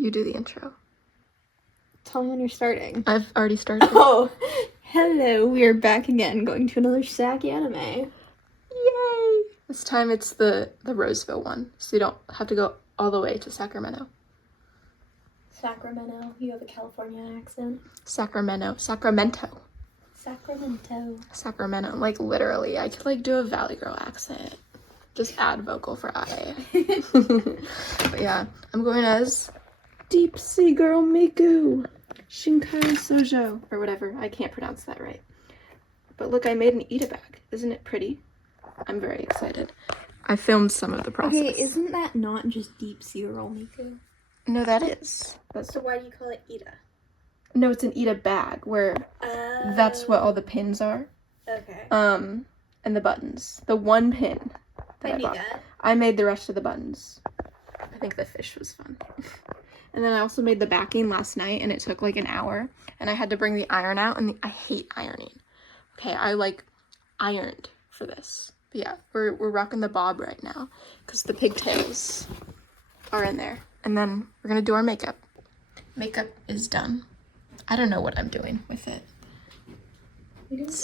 You do the intro. Tell me when you're starting. I've already started. Oh, hello. We are back again, going to another Sack anime. Yay! This time it's the Roseville one, so you don't have to go all the way to Sacramento. Sacramento. You have a California accent. Sacramento. Like literally, I could like do a Valley Girl accent. Just add vocal for I. But yeah, I'm going as Deep Sea Girl Miku Shinkai Sojo or whatever. I can't pronounce that right. But look, I made an Ita bag. Isn't it pretty? I'm very excited. I filmed some of the process. Okay, isn't that not just Deep Sea Girl Miku? No, that is. So why do you call it Ita? No, it's an Ita bag where that's what all the pins are. Okay. And the buttons. The one pin that I bought. That. I made the rest of the buttons. I think the fish was fun. And then I also made the backing last night, and it took like an hour. And I had to bring the iron out, and I hate ironing. Okay, I like ironed for this. But yeah, we're rocking the bob right now because the pigtails are in there. And then we're gonna do our makeup. Makeup is done. I don't know what I'm doing with it.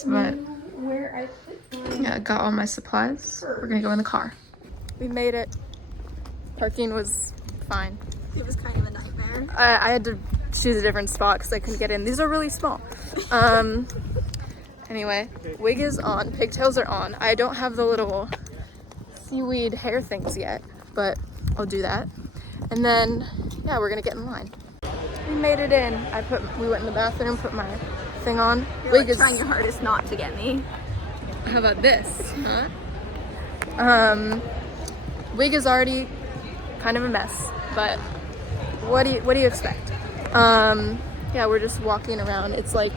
But Where I put mine. yeah, I got all my supplies. We're gonna go in the car. We made it. Parking was fine. It was kind of a nightmare. I had to choose a different spot because I couldn't get in. These are really small. Anyway, wig is on, pigtails are on. I don't have the little seaweed hair things yet, but I'll do that. And then, yeah, we're gonna get in line. We made it in. We went in the bathroom, put my thing on. You're wig like trying your hardest not to get me. How about this, huh? Wig is already kind of a mess, but what do you expect? Yeah, we're just walking around. It's like,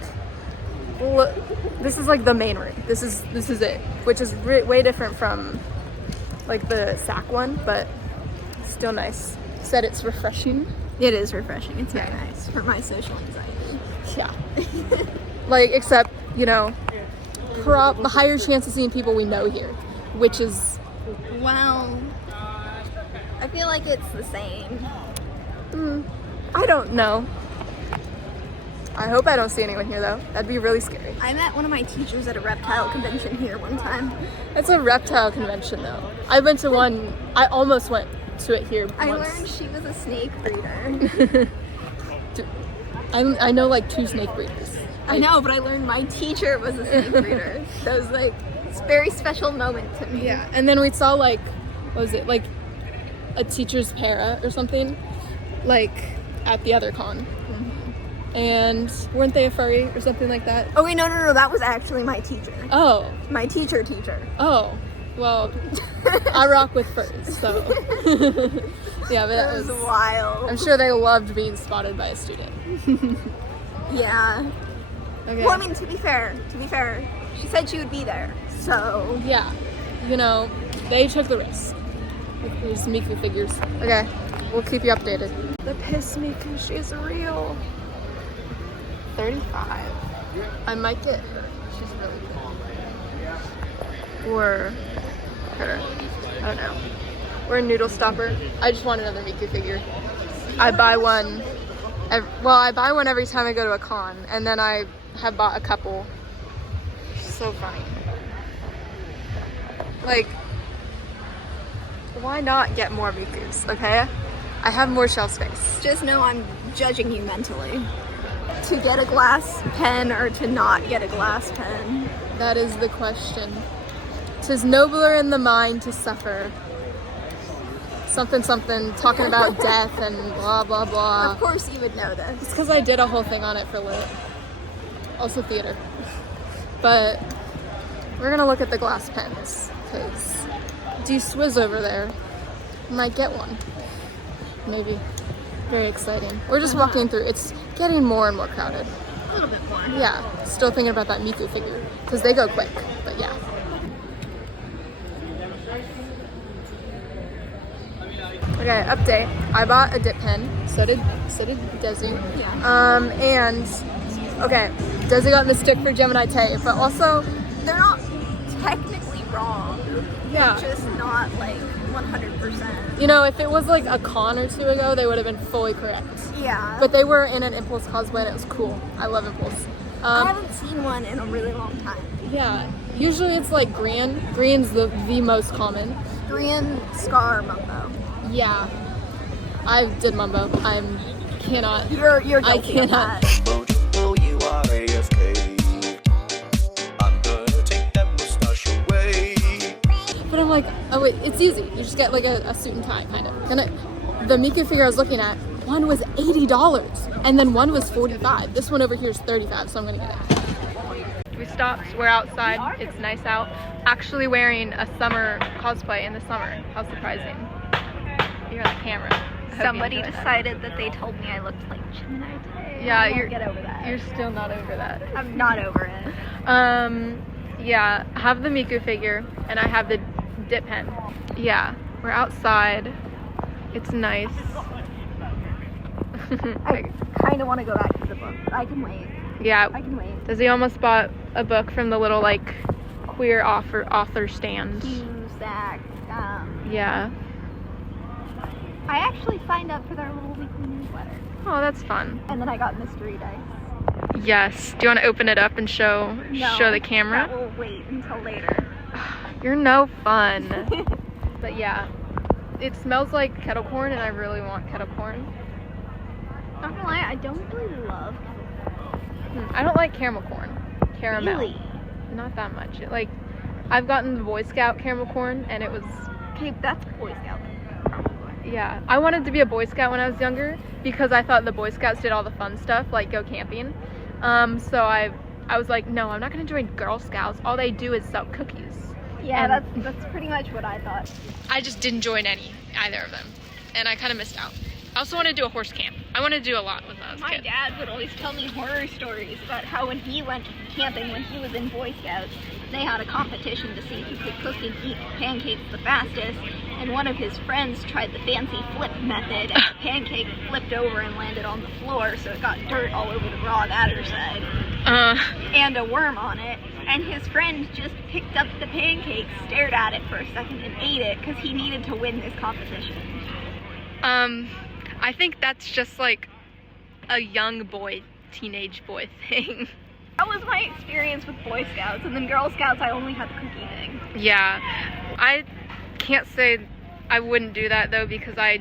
this is like the main room. This is it, which is way different from like the Sac one, but still nice. Said it's refreshing. It is refreshing. It's very nice for my social anxiety. Yeah. Like, except, you know, the higher chance of seeing people we know here, which is... Well, I feel like it's the same. I don't know. I hope I don't see anyone here, though. That'd be really scary. I met one of my teachers at a reptile convention here one time. It's a reptile convention, though. I went to one... I almost went to it here once. I learned she was a snake breeder. I know like 2 snake breeders. I know, but I learned my teacher was a snake breeder. That was like a very special moment to me. Yeah, and then we saw like, what was it, like a teacher's para or something, like at the other con. And weren't they a furry or something like that? Oh wait, no, that was actually my teacher. Oh. My teacher. Oh, well, I rock with furs, so. Yeah, but that was wild. I'm sure they loved being spotted by a student. Yeah. Okay. Well, I mean, to be fair, she said she would be there, so. Yeah, you know, they took the risk. There's Miku figures. Okay, we'll keep you updated. The piss Miku, she's real. 35. I might get her. She's really cool. Or her. I don't know. Or a noodle stopper. I just want another Miku figure. I buy one. I buy one every time I go to a con, and then I have bought a couple. She's so funny. Like, why not get more Mikus, okay? I have more shelf space. Just know I'm judging you mentally. To get a glass pen or to not get a glass pen? That is the question. 'Tis nobler in the mind to suffer. Something, talking about death and blah, blah, blah. Of course you would know this. It's because I did a whole thing on it for lit. Also theater. But we're gonna look at the glass pens, because D-Swizz over there might get one. Maybe. Very exciting. We're just walking through. It's getting more and more crowded. A little bit more. Yeah. Still thinking about that Miku figure, because they go quick, but yeah. Okay, update. I bought a dip pen. So did Desi. Yeah. And okay, Desi got mistook for Gemini Tay, but also they're not technically wrong. Yeah. They're just not like 100%. You know, if it was like a con or two ago, they would have been fully correct. Yeah. But they were in an Impulse cosplay and it was cool. I love Impulse. I haven't seen one in a really long time. Yeah. Usually it's like Grian. Grian's the most common. Grian, Scar, Mumbo. Yeah. I did Mumbo. You're guilty I cannot. of that. But I'm like, oh wait, it's easy. You just get like a suit and tie, kind of. And the Miku figure I was looking at, one was $80, and then one was $45. This one over here is $35, so I'm gonna get it. We stopped. We're outside. It's nice out. Actually wearing a summer cosplay in the summer. How surprising! You're on the camera. Somebody decided that they told me I looked like Gemini today. Yeah, I won't get over that. You're still not over that. I'm not over it. Yeah, I have the Miku figure and I have the dip pen. Yeah, we're outside. It's nice. I kind of want to go back to the book, but I can wait. Yeah, I can wait. Desi almost bought a book from the little like queer author stand. Cusack. Yeah. I actually signed up for their little weekly newsletter. Oh, that's fun. And then I got mystery dice. Yes. Do you want to open it up and show the camera? That will wait until later. You're no fun. But yeah, it smells like kettle corn, and I really want kettle corn. Not gonna lie, I don't really love I don't like caramel corn. Caramel. Really? Not that much. I've gotten the Boy Scout caramel corn, and it was. Okay, that's Boy Scout. Yeah, I wanted to be a Boy Scout when I was younger because I thought the Boy Scouts did all the fun stuff, like go camping. So I was like, no, I'm not gonna join Girl Scouts. All they do is sell cookies. Yeah, that's pretty much what I thought. I just didn't join either of them, and I kind of missed out. I also want to do a horse camp. I want to do a lot when I was a My kid. dad would always tell me horror stories about how when he went camping when he was in Boy Scouts, they had a competition to see who could cook and eat pancakes the fastest, and one of his friends tried the fancy flip method, and the pancake flipped over and landed on the floor, so it got dirt all over the raw batter side, and a worm on it, and his friend just picked up the pancake, stared at it for a second, and ate it, because he needed to win this competition. I think that's just like a young boy, teenage boy thing. That was my experience with Boy Scouts, and then Girl Scouts I only had the cookie thing. Yeah, I can't say I wouldn't do that though, because I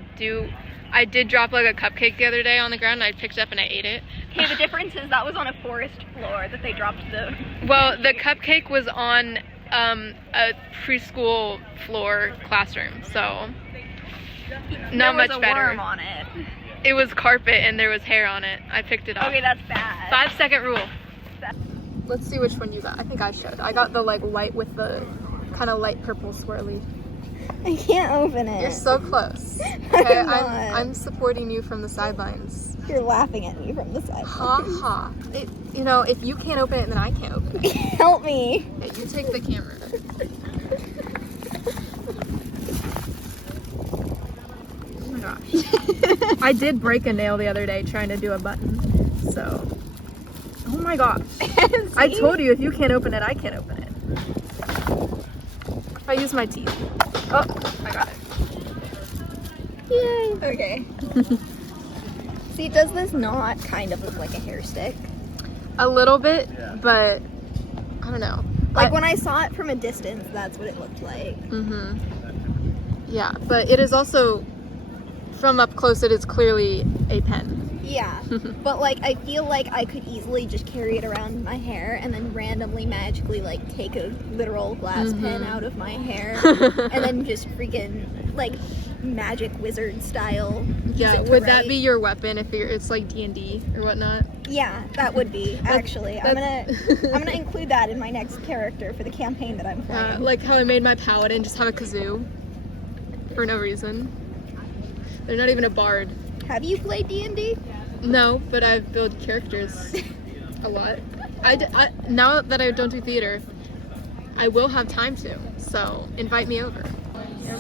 did drop like a cupcake the other day on the ground, and I picked it up and I ate it. Okay, the difference is that was on a forest floor that they dropped the... Well, the cupcake was on a preschool floor classroom, so not much better. There was a worm on it. It was carpet and there was hair on it. I picked it up. Okay, that's bad. 5-second rule. Let's see which one you got. I think I showed. I got the like light with the kind of light purple swirly. I can't open it. You're so close. Okay, I'm supporting you from the sidelines. You're laughing at me from the sidelines. Ha ha. You know, if you can't open it, then I can't open it. Help me. Okay, you take the camera. Oh my gosh. I did break a nail the other day trying to do a button, so. Oh my gosh. I told you if you can't open it, I can't open it. If I use my teeth. Oh, I got it. Yay. Okay. See, does this not kind of look like a hair stick? A little bit, but I don't know. Like when I saw it from a distance, that's what it looked like. Mm-hmm. Yeah, but it is also, from up close, it is clearly a pen. Yeah, but like I feel like I could easily just carry it around in my hair and then randomly magically like take a literal glass pen out of my hair and then just freaking like magic wizard style. Yeah, would that be your weapon if it's like D&D or whatnot? Yeah, that would be actually. I'm gonna include that in my next character for the campaign that I'm playing. Like how I made my paladin just have a kazoo for no reason. They're not even a bard. Have you played D&D? No, but I've built characters a lot. I now that I don't do theater, I will have time to, so invite me over.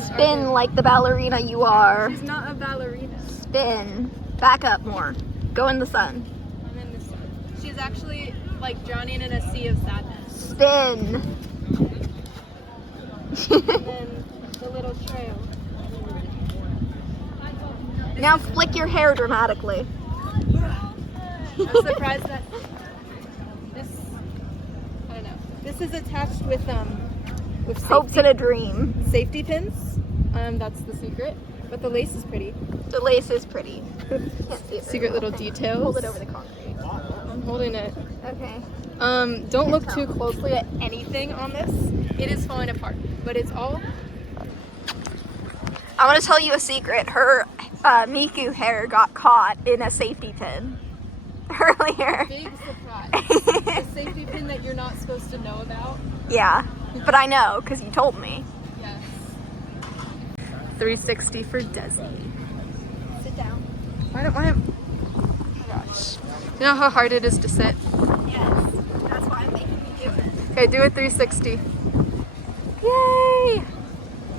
Spin like the ballerina you are. She's not a ballerina. Spin. Back up more. Go in the sun. I'm in the sun. She's actually like drowning in a sea of sadness. Spin. And then the little trail. Now flick your hair dramatically. I'm surprised that this, I don't know, this is attached with Hopes and a dream. safety pins. That's the secret. But the lace is pretty. The lace is pretty. Can't see it. Secret little details. Hold it over the concrete. I'm holding it. Okay. Don't look too closely at anything on this. It is falling apart, but it's all. I want to tell you a secret. Her Miku hair got caught in a safety pin earlier. Big surprise. A safety pin that you're not supposed to know about. Yeah, but I know because you told me. Yes. 360 for Desi. Sit down. Why? Oh my gosh. You know how hard it is to sit? Yes, that's why I'm making you do it. Okay, do a 360. Yay!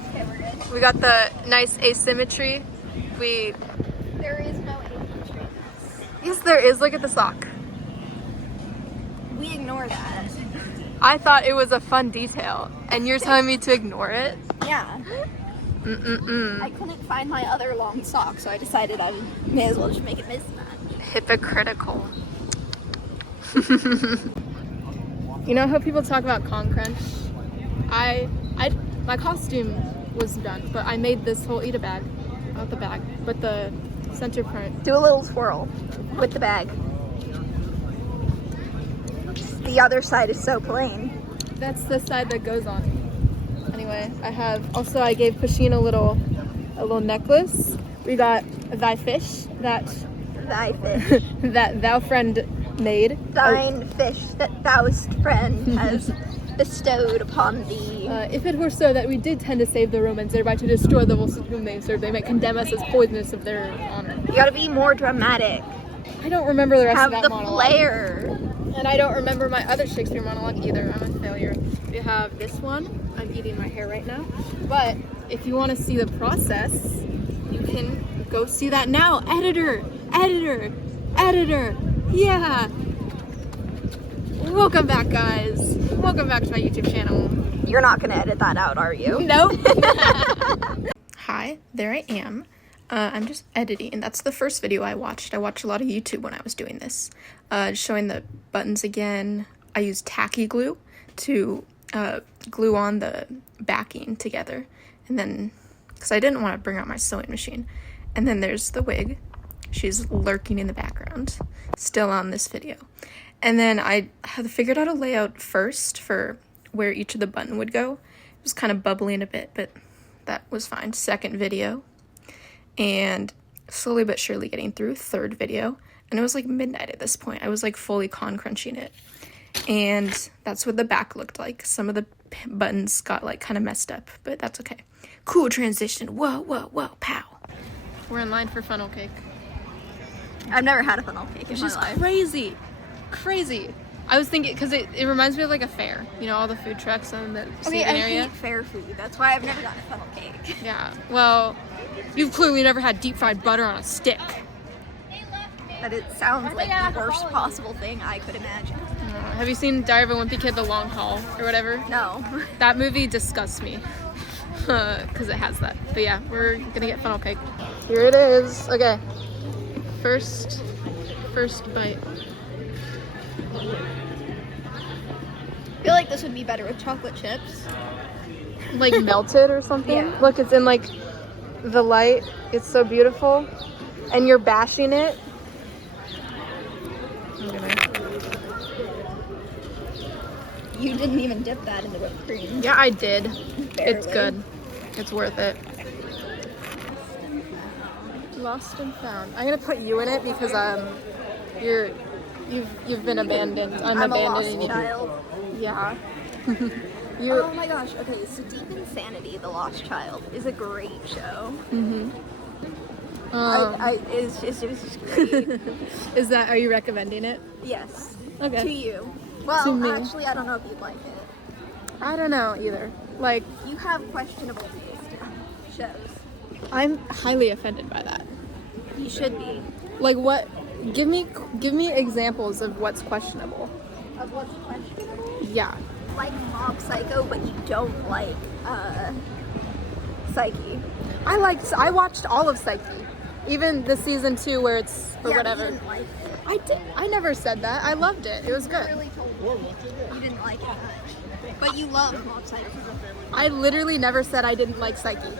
Okay, we're good. We got the nice asymmetry. There is no asymmetry. Yes, there is. Look at the sock. We ignore that. I thought it was a fun detail, and you're telling me to ignore it? Yeah. Mm-mm-mm. I couldn't find my other long sock, so I decided I may as well just make it mismatch. Hypocritical. You know how people talk about con crunch? My costume was done, but I made this whole eat a bag, not the bag, but the center part. Do a little swirl with the bag. The other side is so plain. That's the side that goes on. Anyway, I gave Pasheen a little necklace. We got thy fish that Thy fish. that thou friend made. Thine fish that thou'st friend has bestowed upon thee. If it were so that we did tend to save the Romans, thereby to destroy those whom they serve, they might condemn us as poisonous of their honor. You gotta be more dramatic. I don't remember the rest Have of that the monologue. flair. And I don't remember my other Shakespeare monologue either. I'm a failure. We have this one. I'm eating my hair right now. But if you want to see the process, you can go see that now. Editor! Yeah! Welcome back, guys. Welcome back to my YouTube channel. You're not gonna edit that out, are you? Nope. Hi, there I am. I'm just editing, and that's the first video I watched. I watched a lot of YouTube when I was doing this. Showing the buttons again. I used tacky glue to glue on the backing together. And then, because I didn't want to bring out my sewing machine. And then there's the wig. She's lurking in the background, still on this video. And then I had figured out a layout first for where each of the button would go. It was kind of bubbling a bit, but that was fine. Second video. And slowly but surely getting through. Third video. And it was like midnight at this point. I was like fully con crunching it. And that's what the back looked like. Some of the buttons got like kind of messed up, but that's okay. Cool transition. Whoa, whoa, whoa, pow. We're in line for funnel cake. I've never had a funnel cake in It's my just life. crazy. I was thinking, because it reminds me of like a fair. You know, all the food trucks and the seating I area. hate fair food. That's why I've never gotten a funnel cake. Yeah, well, you've clearly never had deep fried butter on a stick. But it sounds like the worst possible thing I could imagine. Have you seen Diary of a Wimpy Kid, The Long Haul, or whatever? No. That movie disgusts me, because it has that. But yeah, we're gonna get funnel cake. Here it is. Okay, first bite. I feel like this would be better with chocolate chips. Like melted or something? Yeah. Look, it's in like the light. It's so beautiful. And you're bashing it. You didn't even dip that in the whipped cream. Yeah, I did. Barely. It's good. It's worth it. Lost and found. I'm gonna put you in it because you've been abandoned. I'm a lost abandoning you. child. Yeah. Oh my gosh. Okay, so Deep Insanity, The Lost Child, is a great show. It's just great. Are you recommending it? Yes. Okay. To you. Well, To me. actually, I don't know if you'd like it. I don't know either. Like, You have questionable taste in shows. I'm highly offended by that. You should be. Like, what? Give me examples of what's questionable. Of what's questionable? Yeah. Like Mob Psycho, but you don't like Psyche. I watched all of Psyche. Even the season 2 where it's or Yeah, whatever. you didn't like it. I did. I never said that. I loved it. It was You good. really told me you didn't like it much. But you love Mob Psycho. I literally never said I didn't like Psyche.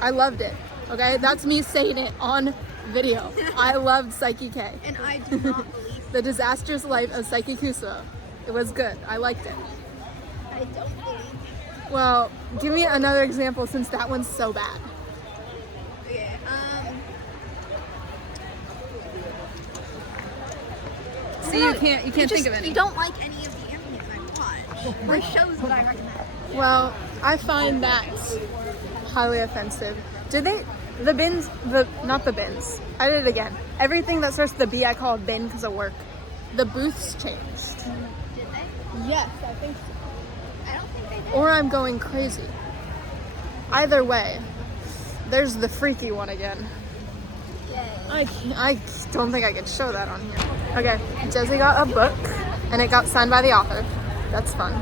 I loved it. Okay, that's me saying it on video. I loved Psyche K. And I do not believe The Disastrous Life of Psyche Kusuo. It was good. I liked it. I don't believe Well, give me another example since that one's so bad. Okay, See, you can't think of any. You don't like any of the animes I watch. Or shows that I recommend. Well, I find that highly offensive. Did they, not the bins. I did it again. Everything that starts with the B I call a bin because of work. The booths changed. Did they? Yes, I think so. I don't think they did. Or I'm going crazy. Either way, there's the freaky one again. Yay. I don't think I could show that on here. Okay, Desi got a book, and it got signed by the author. That's fun.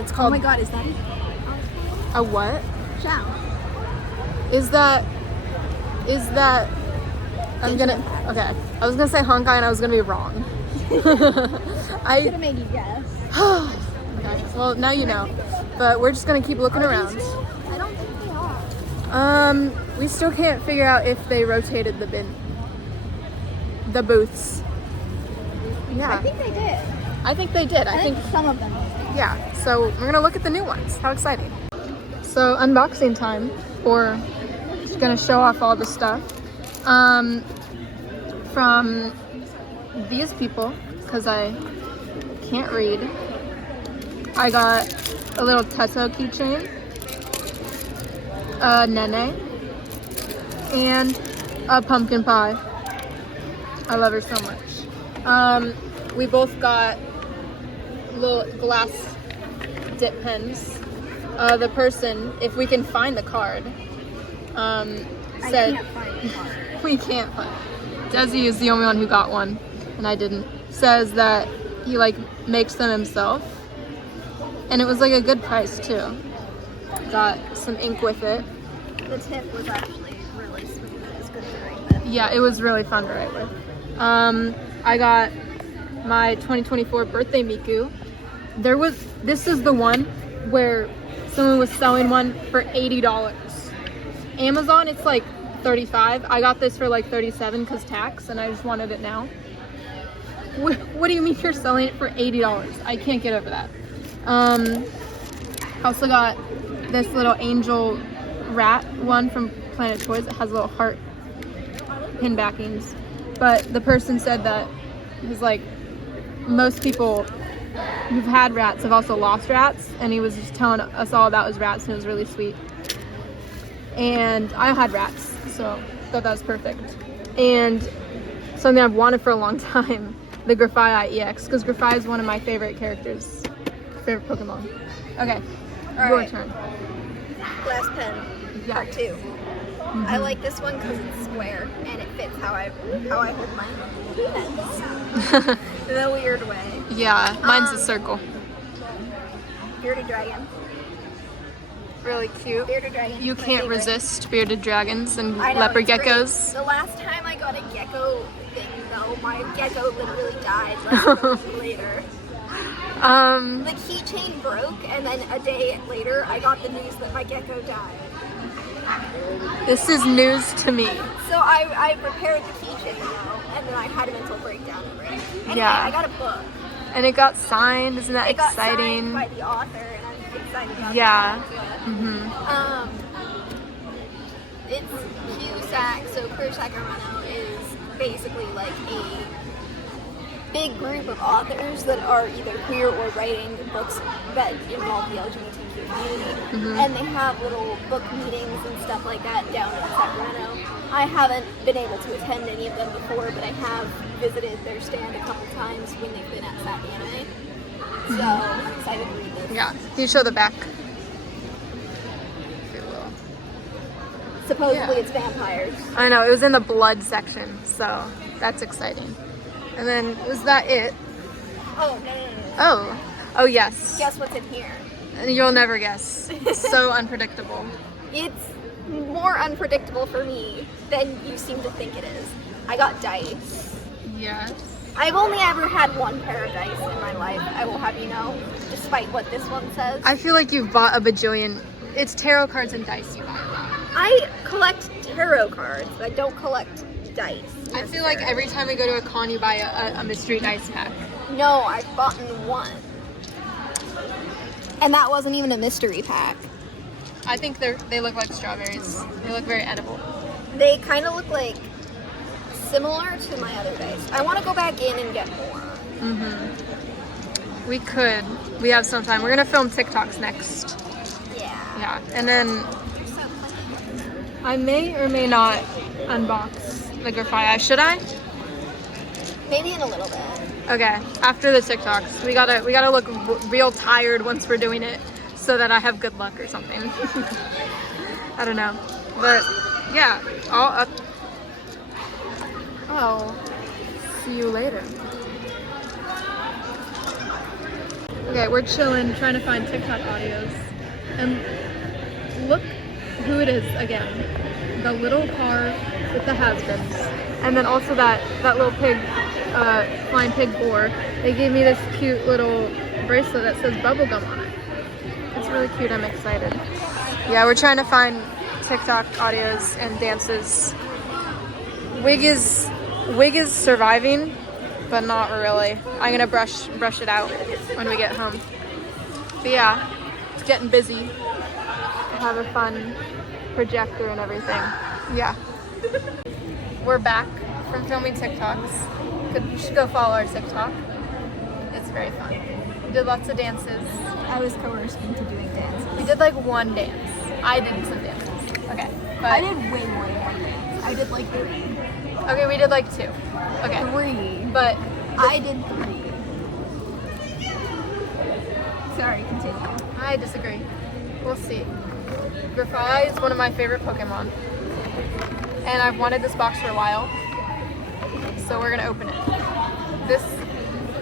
It's Oh called my god, is that it? a what? Ciao. Is that? I'm gonna. Okay, I was gonna say Honkai, and I was gonna be wrong. I'm gonna make you guess. Okay, well now you know, but we're just gonna keep looking around. I don't think they are. We still can't figure out if they rotated the booths. Yeah, I think they did. I think they did. I think some of them did. Yeah, so we're gonna look at the new ones. How exciting. So unboxing time, or just gonna show off all the stuff. From these people, because I can't read. I got a little Teto keychain, a Nene, and a pumpkin pie. I love her so much. We both got little glass dip pens. The person, if we can find the card, said I can't find the card. we can't find it. Desi is the only one who got one, and I didn't. Says that he makes them himself, and it was a good price too. Got some ink with it. The tip was actually really sweet. It was good to write with. Yeah, it was really fun to write with. I got my 2024 birthday Miku. This is the one where someone was selling one for $80. Amazon, it's $35. I got this for $37 because tax, and I just wanted it now. What do you mean you're selling it for $80? I can't get over that. I also got this little angel rat one from Planet Toys. It has little heart pin backings. But the person said that it was most people who've had rats have also lost rats, and he was just telling us all about his rats, and it was really sweet. And I had rats, so I thought that was perfect. And something I've wanted for a long time, the Grafai EX, because Grafai is one of my favorite characters, favorite Pokemon. Okay, your turn. Glass pen. Yeah. Part 2. I like this one because it's square and it fits how I hold my pens in a weird way. Yeah, mine's a circle. Bearded dragon. Really cute. Bearded dragon. You my can't favorite. resist bearded dragons and I know, leopard it's great. geckos. The last time I got a gecko thing, though, my gecko literally died less than a week later. The keychain broke, and then a day later, I got the news that my gecko died. This is news to me. So I prepared the keychain, though, and then I had a mental breakdown over it. Anyway, Yeah. I got a book. And it got signed. Isn't that It got exciting? signed by the author, and I'm excited about Yeah. that. Mhm. It's Cusack, so Queer Sacramento is basically a big group of authors that are either queer or writing books that involve the LGBTQ community, and they have little book meetings and stuff like that down in Sacramento. I haven't been able to attend any of them before, but I have visited their stand a couple times when they've been at Sac Anime. So I'm excited to read this. Yeah. Can you show the back? If you will. Supposedly Yeah. it's vampires. I know, it was in the blood section, so that's exciting. And then, was that it? Oh, no. Oh, yes. Guess what's in here? And you'll never guess. So unpredictable. It's one more unpredictable for me than you seem to think it is. I got dice. Yes. I've only ever had one pair of dice in my life, I will have you know, despite what this one says. I feel like you've bought a bajillion. It's tarot cards and dice you buy. I collect tarot cards, but I don't collect dice. I feel like every time we go to a con, you buy a mystery dice pack. No, I've bought one. And that wasn't even a mystery pack. I think they look like strawberries. They look very edible. They kind of look like similar to my other dice. I want to go back in and get more. We could. We have some time. We're gonna film TikToks next. Yeah, and then I may or may not unbox the graphite. Should I? Maybe in a little bit. Okay. After the TikToks, we gotta look real tired once we're doing it, so that I have good luck or something. I don't know, but yeah. I'll see you later. Okay, we're chilling, trying to find TikTok audios, and look who it is again. The little car with the has-beens, and then also that little pig, flying pig boar. They gave me this cute little bracelet that says bubblegum on it. It's really cute. I'm excited. Yeah, we're trying to find TikTok audios and dances. Wig is surviving, but not really. I'm gonna brush it out when we get home. But yeah, it's getting busy. I have a fun projector and everything. Yeah. We're back from filming TikToks. You should go follow our TikTok. It's very fun. We did lots of dances. I was coerced into doing dances. We did like one dance. I did some dances. Okay. But I did way more than one dance. I did like 3. Okay, we did like 2. Okay. 3. But I did 3. Sorry, continue. I disagree. We'll see. Grafai is one of my favorite Pokemon. And I've wanted this box for a while. So we're gonna open it.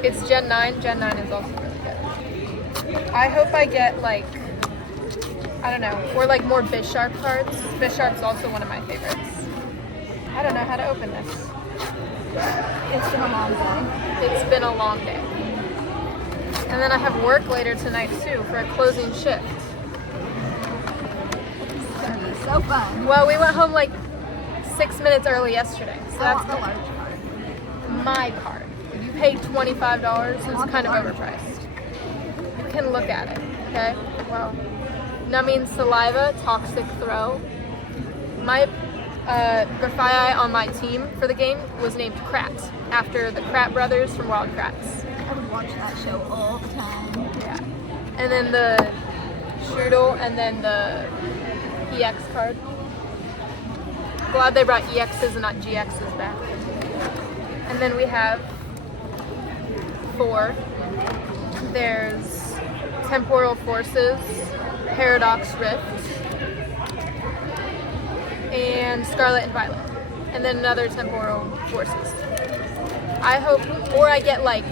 It's Gen 9. Gen 9 is also really good. I hope I get like, I don't know, or like more Bisharp cards. Bisharp's also one of my favorites. I don't know how to open this. It's been a long day. It's been a long day. And then I have work later tonight too for a closing shift. It's gonna be so fun. Well, we went home like 6 minutes early yesterday. So I that's want the large card. my card. You paid $25. It's kind of overpriced. You can look at it, okay? Well, numbing saliva, toxic throw. My Grafai on my team for the game was named Krat, after the Krat brothers from Wild Kratts. I would watch that show all the time. Yeah. And then the Strudel, and then the EX card. Glad they brought EXs and not GXs back. And then we have 4. There's Temporal Forces, Paradox Rift, and Scarlet and Violet. And then another Temporal Forces. I hope, or I get like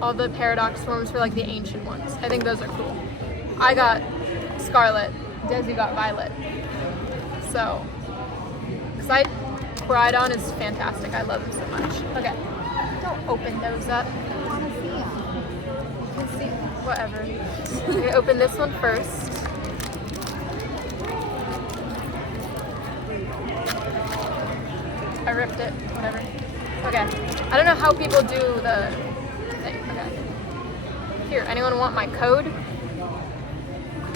all the Paradox forms for like the ancient ones. I think those are cool. I got Scarlet, Desi got Violet. So, because Koraidon is fantastic. I love him so much. Okay, don't open those up. I want to see them. You can see, whatever. I'm gonna open this one first. I ripped it, whatever. Okay, I don't know how people do the thing. Okay. Here, anyone want my code?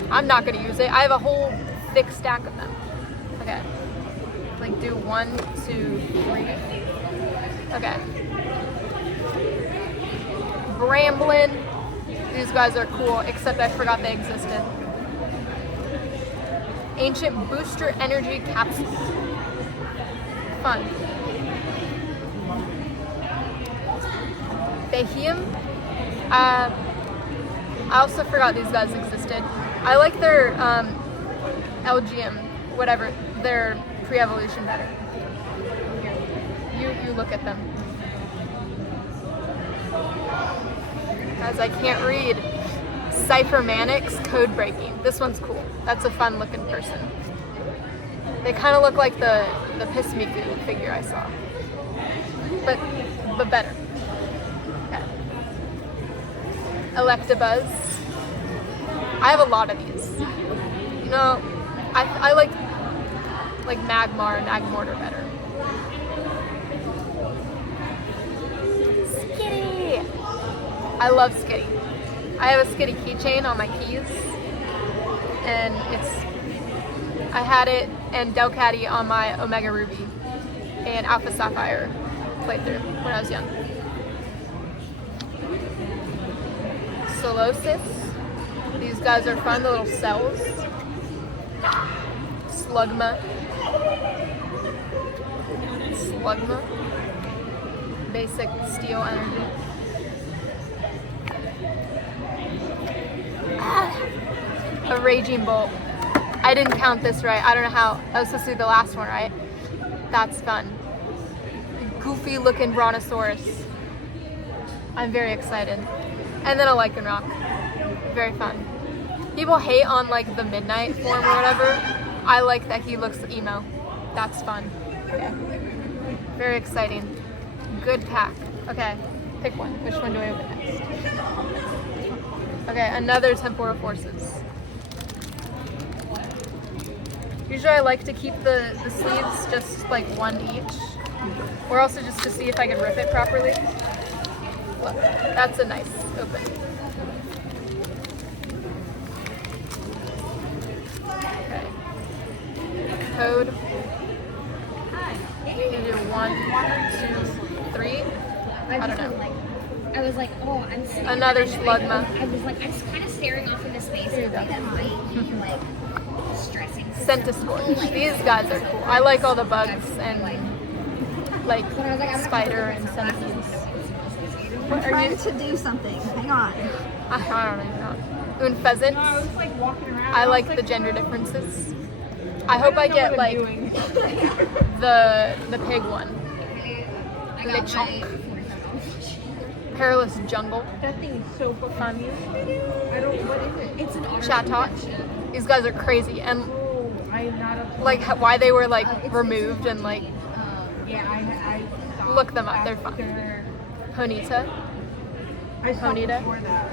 I'm not gonna use it. I have a whole thick stack of them. Okay. Like do 1, 2, 3. Okay. Bramblin. These guys are cool, except I forgot they existed. Ancient Booster Energy Capsule. Fun. Behium. I also forgot these guys existed. I like their LGM, whatever, their pre-evolution better. Here, you look at them. Guys, I can't read. Cyphermanics Code Breaking. This one's cool. That's a fun looking person. They kind of look like the Piss Me Goo figure I saw. But better. Okay. Electabuzz. I have a lot of these. You know, I like Magmar and Magmortar better. Skitty! I love Skitty. I have a Skitty keychain on my keys. And I had it and Delcatty on my Omega Ruby and Alpha Sapphire playthrough when I was young. Solosis. These guys are fun, the little cells. Slugma. Basic steel energy. A Raging Bolt. I didn't count this right. I don't know how. I was supposed to do the last one, right? That's fun. Goofy looking Brontosaurus. I'm very excited. And then a Lycanroc. Very fun. People hate on like the midnight form or whatever. I like that he looks emo. That's fun. Okay. Very exciting. Good pack. Okay, pick one. Which one do I open next? Okay, another Temporal Forces. Usually I like to keep the sleeves just like one each. Or also just to see if I can rip it properly. Look, that's a nice open. Okay. Code. We can do 1, 2, 3. I don't know. I was like, oh, I'm sitting Another there, Slugma. I was like, I'm just kind of staring off into space There you and go. like, that might be like stressing. Centiscorch. These guys are cool. I like all the bugs and like spider and centipedes. I'm trying to do something. Hang on. I don't even know. Unpheasants. I like the gender differences. I hope I get like the pig one. Lechonk. Perilous Jungle. That thing is so Fun. I don't. What is it? It's an Chatot. These guys are crazy and Oh, I'm not up. like why they were like removed and like Yeah, I look them up. They're fun. Ponyta. I saw Ponyta. before that.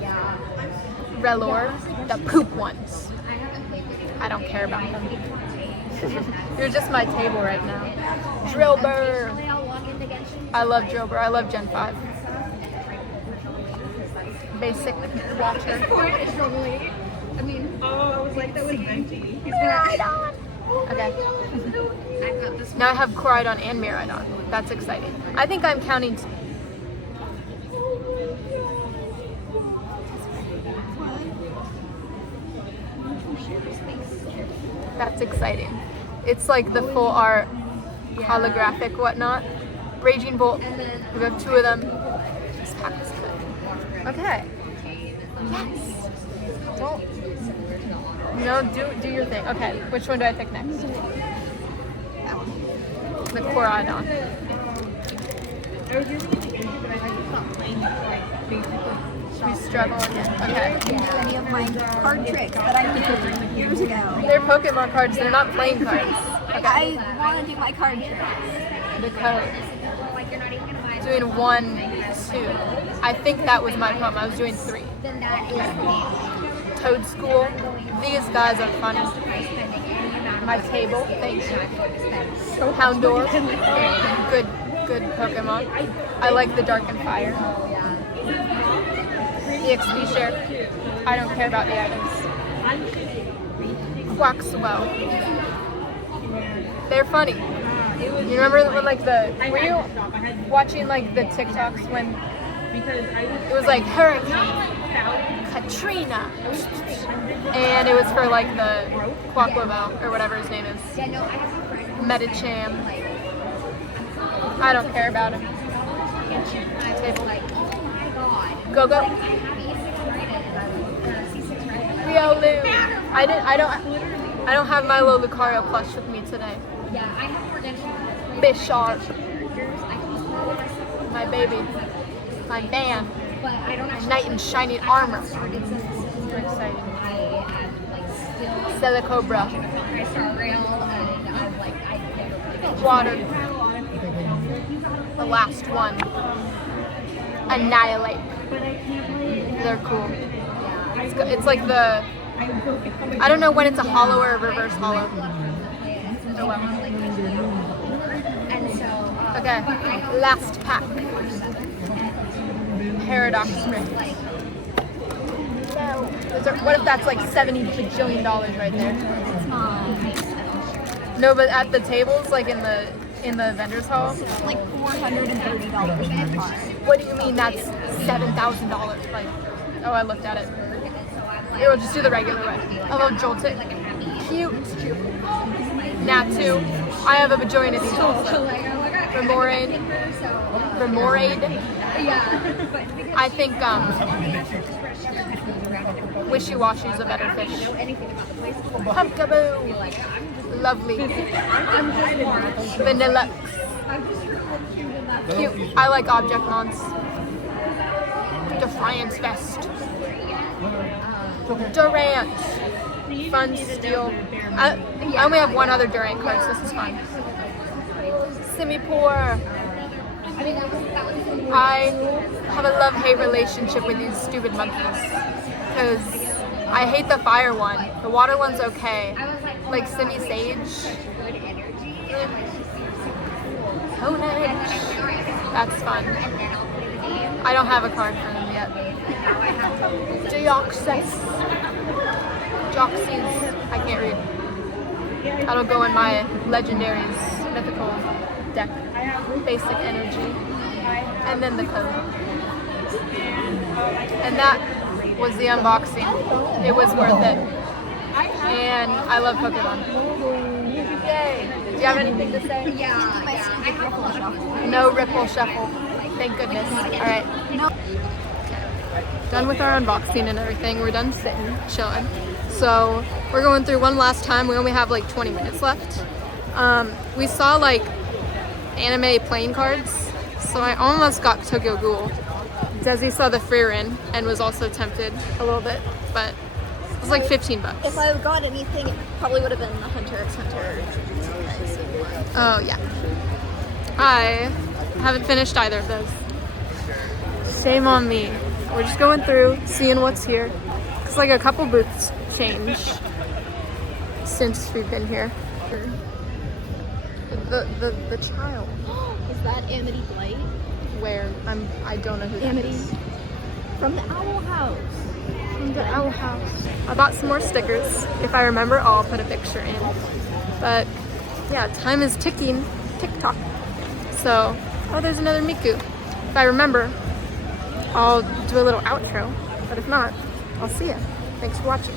Yeah. Relor. The poop ones. I don't care about them. You're just my table right now. Drillbur. I love Drillbur. I love Gen 5. Basic Water. I mean, Oh, I was like, that was empty. Miraidon. Okay. I've got this Now I have Coridon and Miraidon. That's exciting. I think I'm counting. That's exciting. It's like the full art, holographic, whatnot. Raging Bolt. We have 2 of them. This pack is good. Okay. Yes. Don't. No, do your thing. Okay. Which one do I pick next? That one. The Coridon. I was really into it, but I just stopped playing like basically. We struggle again. Okay. Any of my card tricks that I did years ago. They're Pokemon cards. They're not playing cards. Okay. I want to do my card tricks. The code. like you're not even gonna buy Doing 1, 2. I think that was my problem. I was doing 3. then that is Toad School. These guys are funny. by spending any amount My table. Thank you. of Houndour. Good Pokemon. I like the Dark and Fire. EXP share. I don't care about the items. Quaxwell. They're funny. You remember when like were you watching like the TikToks when it was like Hurricane Katrina and it was for like the Quaquavel or whatever his name is. Yeah, no, I have a friend Medicham. I don't care about him. Table. like, oh my god. Go go. I have C6 Riot. Riolu. I don't have Milo Lucario plush with me today. Yeah, I have redemption. Bisharp. Characters. I can My baby. My man. But I don't actually. Knight in shining armor. Started since this is Exciting. I have like still. Celicobra. My star rail and I'm like I. Water. The last one. Annihilate. They're cool. It's like the, I don't know when it's a hollow or a reverse hollow. Oh well. And so. Okay, last pack. Paradox Rift. What if that's like $70 bajillion right there? No, but at the tables, like in the vendors hall. Like $430 in the car. What do you mean that's $7,000? Like, oh, I looked at it. It will just do the regular way. A little jolt it. Cute. Natu. I have a bajillion of these also. Remorade. I think Wishy-Washy is a better fish. Pumpkaboo. Lovely. Vanilla. Cute. I like object mons. Defiance vest. Durant. Fun steel. I only have one other Durant card, so this is fun. Simipour. I have a love-hate relationship with these stupid monkeys because I hate the fire one. The water one's okay. Like Simi Sage. Honage. That's fun. I don't have a card for them yet. Deoxys. Joxys. I can't read. That'll go in my legendaries mythical deck. Basic energy. And then the code. And that was the unboxing. It was worth it. And I love Pokemon. Yay! Do you have anything to say? Yeah. No ripple shuffle. Thank goodness. Alright. Done with our unboxing and everything. We're done sitting, chilling. So we're going through one last time. We only have like 20 minutes left. We saw like anime playing cards. So I almost got Tokyo Ghoul. Desi saw the Freerin and was also tempted a little bit, but it was like $15. If I got anything, it probably would have been the Hunter x Hunter. Oh yeah. I haven't finished either of those. Shame on me. We're just going through, seeing what's here. It's like a couple booths changed since we've been here. The child. Is that Amity Blight? Where? I don't know who that Amity. is. From the Owl House. From the Owl House. I bought some more stickers. If I remember, I'll put a picture in. But yeah, time is ticking. Tick-tock. So, oh, there's another Miku. If I remember, I'll do a little outro. But if not, I'll see ya. Thanks for watching.